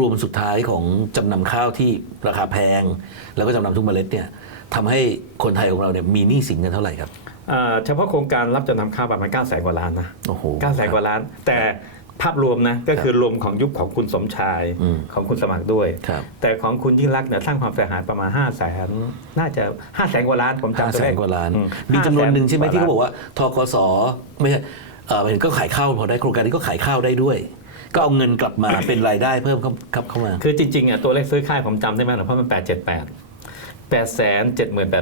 รวมสุดท้ายของจำนำข้าวที่ราคาแพง แล้วก็จำนำทุกเมล็ดเนี่ยทำให้คนไทยของเราเนี่ยมีหนี้สินกันเท่าไหร่ครับอ่าเฉพาะโครงการรับจำนำข้าวประมาณ9 0 0 0 0กว่าล้านนะโอ้โห9 0 0 0 0กว่าล้าน แต่ภาพรวมนะก็คือรวมของยุคของคุณสมชายอืม ของคุณสมัครด้วย ครับแต่ของคุณยิ่งรักษณ์เนี่ยสร้างความเสียหายประมาณ5 0 0แสนน่าจะ5 0 0แสนกว่าล้านผมห้าจำตัวแสเลนข กว่าล้าน อืมีจำนวนหนึ่งใช่ไหม500,000ที่เขาบอกว่าทกสไม่ใช่เออหมายถึงก็ขายข้าวพอได้โครงการนี้ก็ขายข้าวได้ด้วย ก็เอาเงินกลับมาเป็นรายได้เพิ่มเข้าครับเข้ามา คือจริงๆอะตัวเลขซื้อค่ายผมจำได้ไหมหรอเพราะมัน 878 8 7 8 0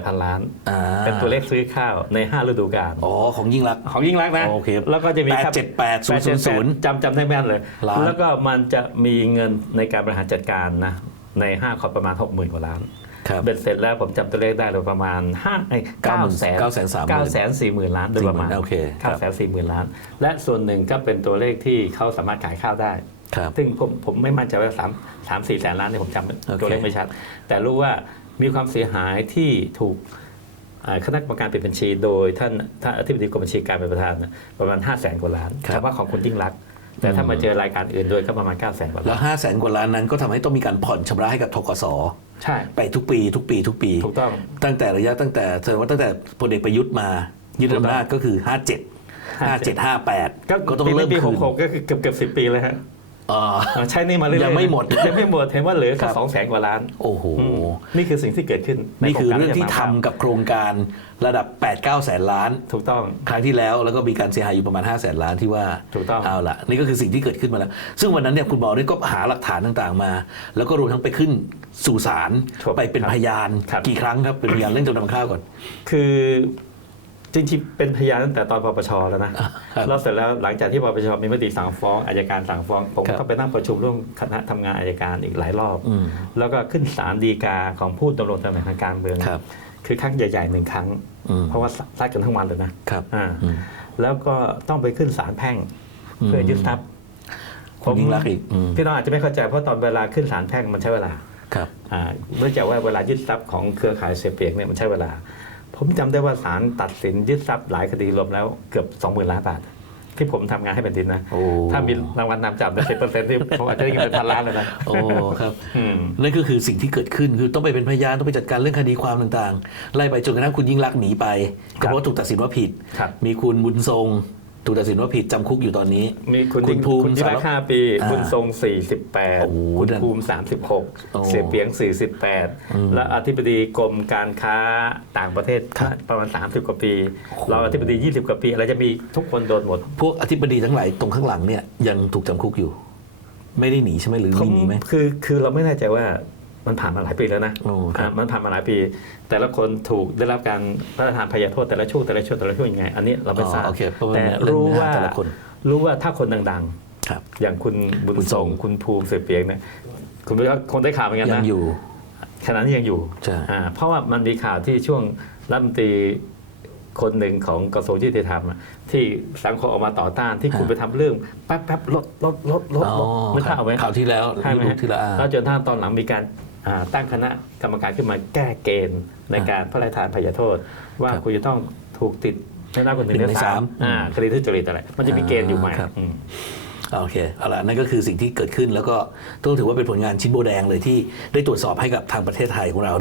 0 0 ล้าน อ่าเป็นตัวเลขซื้อข้าวใน 5 ฤดูกาลอ๋อของยิ่งรักษณ์ ของยิ่งรักษณ์นะโอเคแล้วก็จะมีแปดครับเจ็ดแปดศูนย์ศูนย์ศูนย์จำจำได้แม่นเลย ล้าน แล้วก็มันจะมีเงินในการบริหารจัดการนะใน 5 ขอประมาณ 60,000 กว่าล้านครับ เบ็ดเสร็จแล้วผมจำตัวเลขได้เลยประมาณ5ไอ้9แสน9แสน3 9แสน4หมื่นล้านโดยประมาณ40,000โอเคครับ9แสน4หมื่นล้าน และส่วนหนึ่งก็เป็นตัวเลขที่เขาสามารถขายข้าวได้ครับซึ่งผมผมไม่มั่นใจว่าสามสามสี่แสนล้านเนี่ยผมจโอเคำตัวเลขไม่ชัด แต่รู้ว่ามีความเสียหายที่ถูกอ่าคณะกรรมการปิดบัญชีโดยท่านท่านอธิบดีกรมบัญชีการเป็นประธานนะประมาณ 5 0 0แสนกว่าล้านเฉพาะของคุณยิ่งรักษณ์ แต่ถ้ามาเจอรายการอื่นด้วยก็ประมาณ9 0 0แสนกว่าแล้ล้าวนห้าแสนกว่าล้านนั้นก็ทำให้ต้องมีการผ่อนชำระให้กับทกสใช่ไปทุกปี ทุกปี ทุกปีถูกต้องตั้งแต่ระยะตั้งแต่แสดงว่าตั้งแต่พลเอกประยุทธ์มายึดอำนาจก็คือ 57 57 58 ก็ก็ต้องปีเริ่นี้มปีคืน66ก็คือเกือบเกือบสิปีเลยฮะอ่าอ่า ใช้นี่มาเรื่อยๆยังไม่หมดยังไม่หมดเห็นว่าเหลือคแค่รับสองแสนกว่าล้าน โอ้โหอืมนี่คือสิ่งที่เกิดขึ้นในี่คือโกาเรื่องที่จะทำมากับโครงการระดับ 8-9แสนล้าน ถูกต้อง ครั้งที่แล้วแล้วก็มีการเสียหายอยู่ประมาณ 5 0 0แสนล้านที่ว่า ถูกต้อง เอาละนี่ก็คือสิ่งที่เกิดขึ้นมาแล้ว ซึ่งวันนั้นเนี่ยคุณหมอได้ก็หาหลักฐานต่างๆมา แล้วก็รวมทั้งไปขึ้นสู่ศาลครับไปเป็นครับพยานครับกี่ครั้งครับเป็นพยานเรื่องจำนำข้าวก่อน คือ จริงๆเป็นพยานตั้งแต่ตอนปปชแล้วนะครับแล้วเสร็จแล้วหลังจากที่ปปชมีมติสั่งฟ้องอายการสั่งฟ้องผมครับก็ไปนั่งประชุมร่วมคณะทำงานอายการอีกหลายรอบอืมแล้วก็ขึ้นศาลฎีกาของผู้ดำรงตำแหน่งทางการเมืองครับคือครั้งใหญ่ๆหนึ่งครั้งอืมเพราะว่าซัดกันทั้งวันเลยนะครับอ่าอืมแล้วก็ต้องไปขึ้นศาลแพ่งอืมเพื่อยึดทรัพย์คุณยิ่งรักษณ์อีกอืมพี่น้องอาจจะไม่เข้าใจเพราะตอนเวลาขึ้นศาลแพ่งมันใช้เวลาครับอ่าเนื่องจากว่าเวลายึดทรัพย์ของเครือข่ายเสียเปรียกเนี่ยมันใช้เวลา ผมจำได้ว่าศาลตัดสินยึดทรัพย์หลายคดีรวมแล้วเกือบ 20,000ล้านบาท ที่ผมทำงานให้แผ่นดินนะโอ้ถ้ามีรางวัลนำจับได้สิบเปอร์เซ็นต์ที่ผมอาจจะได้เงินเป็นพันล้านเลยนะโอ้ครับอืมนั่นก็คือสิ่งที่เกิดขึ้นคือต้องไปเป็นพยานต้องไปจัดการเรื่องคดีความต่างๆ ไล่ไปจนกระทั่งคุณยิ่งรักษณ์หนีไปก็เพราะว่าถูกตัดสินว่าผิดครับมีคุณบุญทรง ถูกตัดสินว่าผิดจำคุกอยู่ตอนนี้ มีคุณคุณภูมิคุณที่รักสารห้าปี อ่าคุณทรง โอ้48 คุณนั่นภูมิ โอ้36 เสียเปียง 48 และอธิบดีกรมการค้าต่างประเทศครับประมาณ 30 กว่าปี โอ้โห เราอธิบดี 20 กว่าปี อะไรจะมีทุกคนโดนหมด พวกอธิบดีทั้งหลายตรงข้างหลังเนี่ยยังถูกจำคุกอยู่ ไม่ได้หนีใช่ไหมหรือผมมีหนีไหม คือคือเราไม่แน่ใจว่า มันผ่านมาหลายปีแล้วนะโอ้ครับอะมันผ่านมาหลายปี แต่ละคนถูกได้รับการพระราชทานพยาโทษแต่ละช่วงแต่ละช่วงแต่ละช่วงยังไง อันนี้เราไม่ทราบอ๋อโอเคเพราะว่าแต่เรื่องรู้เนื้อหาว่าแต่ละคนรู้ว่าถ้าคนดังครับๆอย่างคุณบุญบุญททรรงงคุณภูมิเสือเปียงเนี่ยคุณก็คงได้ข่าวเหมือนกันยังนะอยู่ขณะนี้ยังอยู่ใช่อ่าเพราะว่ามันมีข่าวที่ช่วงรัฐมนตรีคนหนึ่งของกระทรวงยุติธรรมอะที่สังคมออกมาต่อต้านที่คุณฮะไปทำเรื่องแป๊บแป๊บลดลดลดลดอ๋อลดไม่ข่าวไหมข่าวที่แล้วใช่ไหมรูปที่แล้วอ่าแล้วจนทั้งตอนหลังมีการอ่า ตั้งคณะกรรมการขึ้นมาแก้เกณฑ์ในการพระราชทานพยาโทษ ว่าครับคุณจะต้องถูกติดในรับคนหนึ่งหนึ่งในในสามสามอ่าคดีทุจริตอะไรมันจะมีเกณฑ์อยู่ใหม่ครับอืมโอเคเอาละนั่นก็คือสิ่งที่เกิดขึ้นแล้วก็ต้องถือว่าเป็นผลงานชิ้นโบแดงเลยที่ได้ตรวจสอบให้กับทางประเทศไทยของเรา